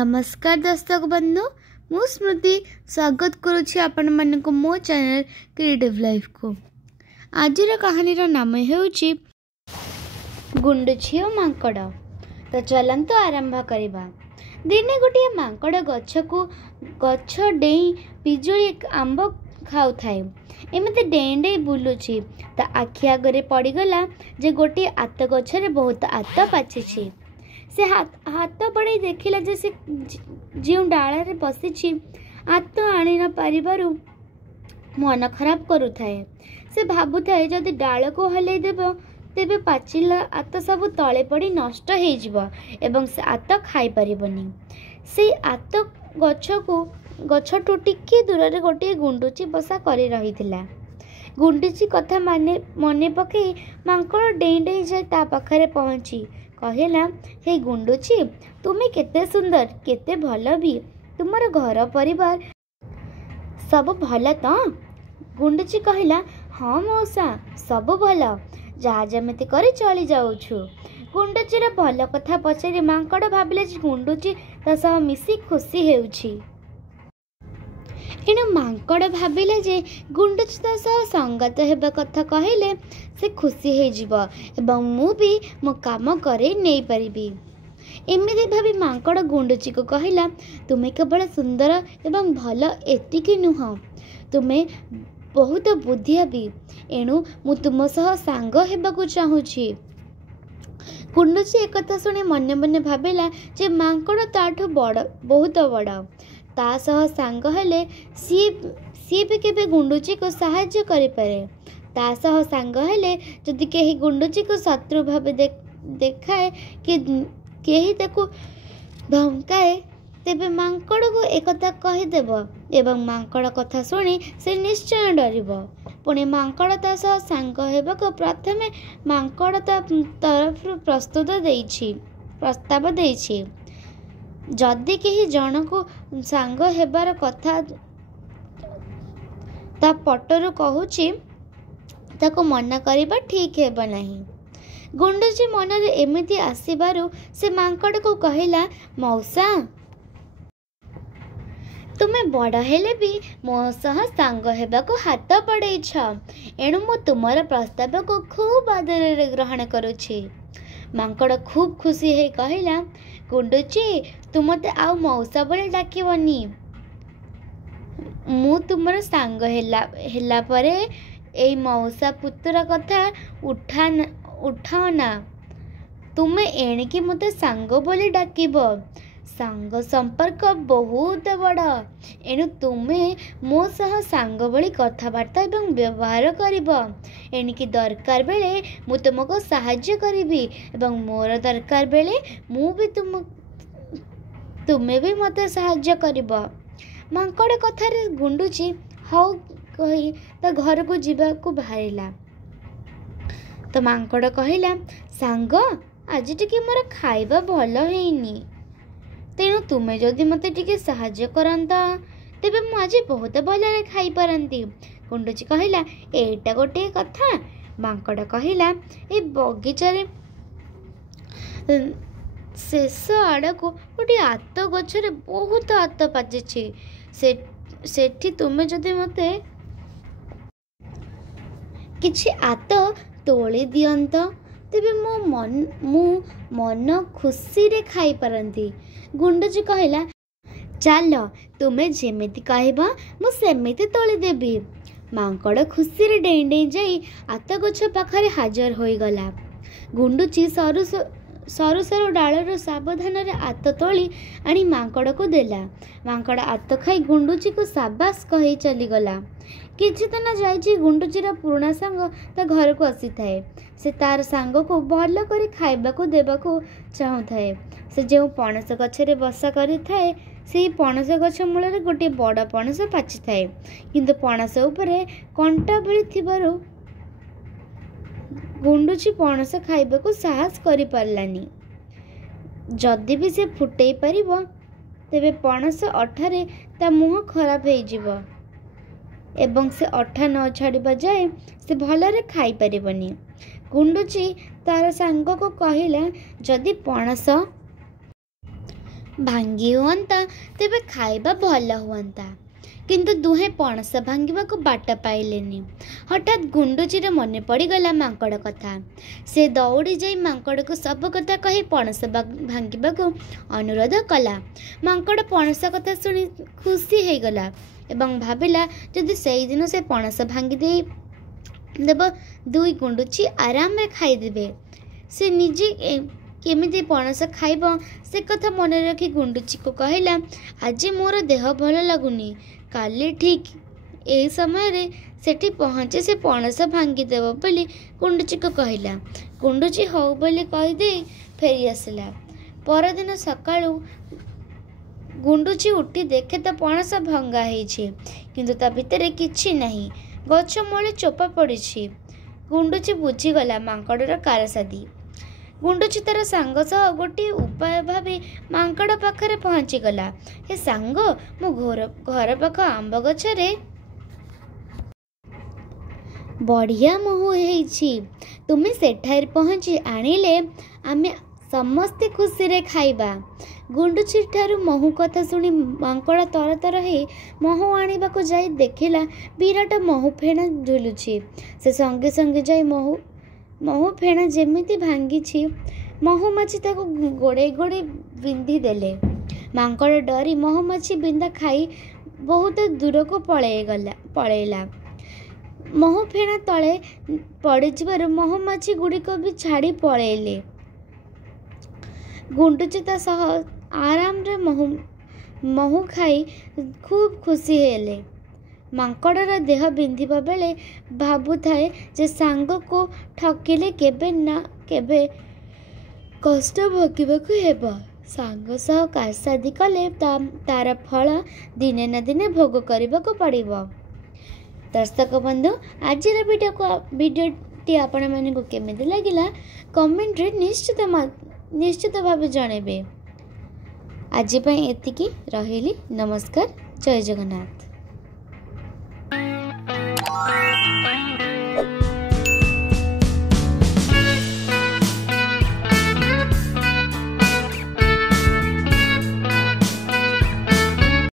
नमस्कार दर्शक बंधु, मु स्मृति स्वागत करुछि आपण मानक मो चैनल क्रिएटिव लाइफ को। आज कहानी नाम हेउछि गुंडुची और मांकड़। तो चलंतु आरंभ करिबा। दिने गोटे मांकड़ गछ डेई पिजुली आंब खाऊ थाए। एमती डेई डेई बुलुछि। ता आखि आगरे पड़गला जे गोटे आत गछरे बहुत आत पाचिछि। से हाथ बढ़ाई देखिला जे से जो डाल रे बसी आत आनी न पारिबारु मन खराब करुथाए। से भाबुथाए जदि डाल को हलै देब तेबे पाचिला आत सब तले पड़ी नष्ट हो जिवो एवं से आत खाई परिबनी। से आत गछटू टिके दूर रे गोटे गुंडुची बसा करी रहिथिला। गुंडुची कथा मने पकई मांकड़ डेई डेई जाए ता पाखरे पहुंची कहला, हे गुंडुची, तुम्हें केते सुंदर केते भल भी, तुमर घर परिवार सब भल तो? गुंडुची कहला, हाँ मौसा सब भल, जहाँ जमिति करे चली जाऊछु। गुंडुचीर भल कथा पचारि मांकड़ भाबिले जे गुंडुची ता सह मिसी खुशी हेउछि। एणु मांकड़ भाबिले जे गुंडुची ता सह संगत हेबा कथा कहले से खुशी हो जिवो एवं मु भी मो काम करे नहीं परिबी। एमिति भाबी मांकड़ गुंडुची को कहला, तुम्हें केवल सुंदर एवं भल एतिकी नुह, तुम्हें बहुत बुद्धिया भी। एणु मु तुम सह सांग हेबाकु चाहूछि। गुंडुची एकथा सुनी मने मने भाबिला जे मांकड़ ताठू बड़ बहुत बड़, ता सह सांग हेले सी भी केबे गुंडुची को सहाय्य करि पारे। ता सह सांग हेले जदि केही गुंडुची को शत्रु भावे देखाए कि केही ताकू धमकाए तेबे मांकड़ को एकथा कहीदेव एवं मांकड़ कथा शुणी से निश्चय डरिब। पुणी मांकड़ ता सह सांग हेबाको प्रथमे मांकड़ ता तरफ प्रस्ताव देइछि। जदि केही जन को सांग हेबार कथा ता पटरु कहूछि ताको मना करिबा ठीक हेबा नाही। गुंडुची मन रे एमिति आसीबारु से मांकड़ को कहिला, मौसा तुमे बड़ हेले भी मो सह सांग हेबाको हाथ बढ़ेइछ। एणु मु तुमर प्रस्ताव को खूब आदर रे ग्रहण करुछि। मांकड़ खूब खुशी हे कहिला, गुंडुची तू मते आउ मौसा बोली डाकिबनी। मु तुमर सांग हेला परे एई मौसा पुत्र कथा उठाओ ना। तुमे एणिकी मते सांग बोली डाकिब। सांग संपर्क बहुत बड़, एणु तुमे मो सह सांग बोली कथबार्ता एवं व्यवहार करिब। एणिकी दरकार बेले मु तुमको सहाय्य करिबी एवं मोर दरकार बेले मु भी तुमे भी मते सहाय्य करिब। मांकड़ कथारे गुंडुची हौ कही ता घर को जीवा को बाहरिला। तो मांकड़ कहिला, सांग आज टिके मोर खाइबा भल हेइनी, तेणु तुमे जदि मते टिके सहाय्य करंता तेबे मु आज बहुत भलरे खाई परंती। गुंडुची कहिला, एटा गोटे कथा। मांकड़ कहिला, ए बगीचारे शेष आड़ को गोटे आत गछरे बहुत आत पाचिछि। सेठी तुमे जदि मते किछि आत तोली दियंत तेबे मु मन खुशी रे खाई परंती। गुंडुची कहिला, चल तुमे जेमिति कहबा मु सेमिति तोली देबी। मांकड़ खुशी रे डेई डेई जाई आत गछ पाखरे हाजर होई गला। गुंडुची सरू डालर सावधान रे आत तोली आनी मांकड़ को देला। मांकड़ आत खाई गुंडुची को शाबाश कही चली गला। किछि दिन जाइछि गुंडुचीर पुराना सांग ता घर को आसी थाए। से तार सांग को भल करे खाइबा को देबा को चाहू थाए। से जो पणस गछरे बसा करी थाए से पणस गछ मूल रे गोटे बड़ पणस पाछि थाए, किंतु पणस उपरे कंटा भଳି थिबारु गुंडुची पणस खाइबा को साहस करि पारलानी। जदि भी से फुटई परिबो तेबे पणस अठारे ता मुह खराब हो जिवो एवं से अठा न छाड़िबा जाए से भलरे खाई परिबनी। गुंडुची तार सांग को कहिला, जदि पणस ଭାଙ୍ଗି ହୁଅନ୍ତା ତେବେ ଖାଇବା ଭଲ ହୁଅନ୍ତା। କିନ୍ତୁ ଦୁହେଁ ପଣସ ଭାଙ୍ଗିବାକୁ ବାଟ ପାଇଲେନି। ହଠାତ୍ ଗୁଣ୍ଡୁଚିର ମନେ ପଡ଼ିଗଲା ମାଙ୍କଡ଼ କଥା। ସେ ଦୌଡ଼ି ଯାଇ ମାଙ୍କଡ଼କୁ ସବୁ କଥା କହି ପଣସ ଭାଙ୍ଗିବାକୁ ଅନୁରୋଧ କଲା। ମାଙ୍କଡ଼ ପଣସ କଥା ଶୁଣି ଖୁସି ହେଇଗଲା ଏବଂ ଭାବିଲା ଯଦି ସେଇଦିନ ସେ ପଣସ ଭାଙ୍ଗି ଦେଇ ଦେବ ଦୁଇ ଗୁଣ୍ଡୁଚି ଆରାମରେ ଖାଇଦେବେ। ସେ ନିଜେ କେମିତି ପଣସ ଖାଇବ ସେ କଥା ମନେ ରଖି ଗୁଣ୍ଡୁଚିକୁ କହିଲା, ଆଜି ମୋର ଦେହ ଭଲ ଲାଗୁନି, କାଲି ଠିକ୍ ଏହି ସମୟରେ ସେଠି ପହଞ୍ଚି ସେ ପଣସ ଭାଙ୍ଗିଦେବ ବୋଲି ଗୁଣ୍ଡୁଚିକୁ କହିଲା। ଗୁଣ୍ଡୁଚି ହଉ ବୋଲି କହିଦେଇ ଫେରି ଆସିଲା। ପରଦିନ ସକାଳୁ ଗୁଣ୍ଡୁଚି ଉଠି ଦେଖେ ତ ପଣସ ଭଙ୍ଗା ହେଇଛି, କିନ୍ତୁ ତା ଭିତରେ କିଛି ନାହିଁ, ଗଛ ମୂଳେ ଚୋପା ପଡ଼ିଛି। ଗୁଣ୍ଡୁଚି ବୁଝିଗଲା ମାଙ୍କଡ଼ର କାରସାଦି। ଗୁଣ୍ଡୁଚି ତାର ସାଙ୍ଗ ସହ ଗୋଟିଏ ଉପାୟ ଭାବି ମାଙ୍କଡ଼ ପାଖରେ ପହଞ୍ଚିଗଲା। ହେ ସାଙ୍ଗ, ମୋ ଘର ପାଖ ଆମ୍ବ ଗଛରେ ବଢ଼ିଆ ମହୁ ହେଇଛି, ତୁମେ ସେଠାରେ ପହଞ୍ଚି ଆଣିଲେ ଆମେ ସମସ୍ତେ ଖୁସିରେ ଖାଇବା। ଗୁଣ୍ଡୁଚି ଠାରୁ ମହୁ କଥା ଶୁଣି ମାଙ୍କଡ଼ ତରତର ହେଇ ମହୁ ଆଣିବାକୁ ଯାଇ ଦେଖିଲା ବିରାଟ ମହୁ ଫେଣା ଝୁଲୁଛି। ସେ ସଙ୍ଗେ ସଙ୍ଗେ ଯାଇ ମହୁ ଫେଣା ଯେମିତି ଭାଙ୍ଗିଛି ମହୁମାଛି ତାକୁ ଗୋଡ଼େଇ ଗୋଡ଼େଇ ବିନ୍ଧି ଦେଲେ। ମାଙ୍କଡ଼ ଡରି ମହୁମାଛି ବିନ୍ଧା ଖାଇ ବହୁତ ଦୂରକୁ ପଳେଇଲା। ମହୁ ଫେଣା ତଳେ ପଡ଼ିଯିବାରୁ ମହୁମାଛି ଗୁଡ଼ିକ ବି ଛାଡ଼ି ପଳେଇଲେ। ଗୁଣ୍ଡୁଚି ତା ସହ ଆରାମରେ ମହୁ ଖାଇ ଖୁବ୍ ଖୁସି ହେଲେ। ମାଙ୍କଡ଼ର ଦେହ ବିନ୍ଧିବା ବେଳେ ଭାବୁଥାଏ ଯେ ସାଙ୍ଗକୁ ଠକିଲେ କେବେ ନା କେବେ କଷ୍ଟ ଭୋଗିବାକୁ ହେବ। ସାଙ୍ଗ ସହ କାରସାଦି କଲେ ତାର ଫଳ ଦିନେ ନା ଦିନେ ଭୋଗ କରିବାକୁ ପଡ଼ିବ। ଦର୍ଶକ ବନ୍ଧୁ, ଆଜିର ଭିଡ଼ିଓଟି ଆପଣମାନଙ୍କୁ କେମିତି ଲାଗିଲା କମେଣ୍ଟରେ ନିଶ୍ଚିତ ଭାବେ ଜଣାଇବେ। ଆଜି ପାଇଁ ଏତିକି, ରହିଲି, ନମସ୍କାର, ଜୟ ଜଗନ୍ନାଥ।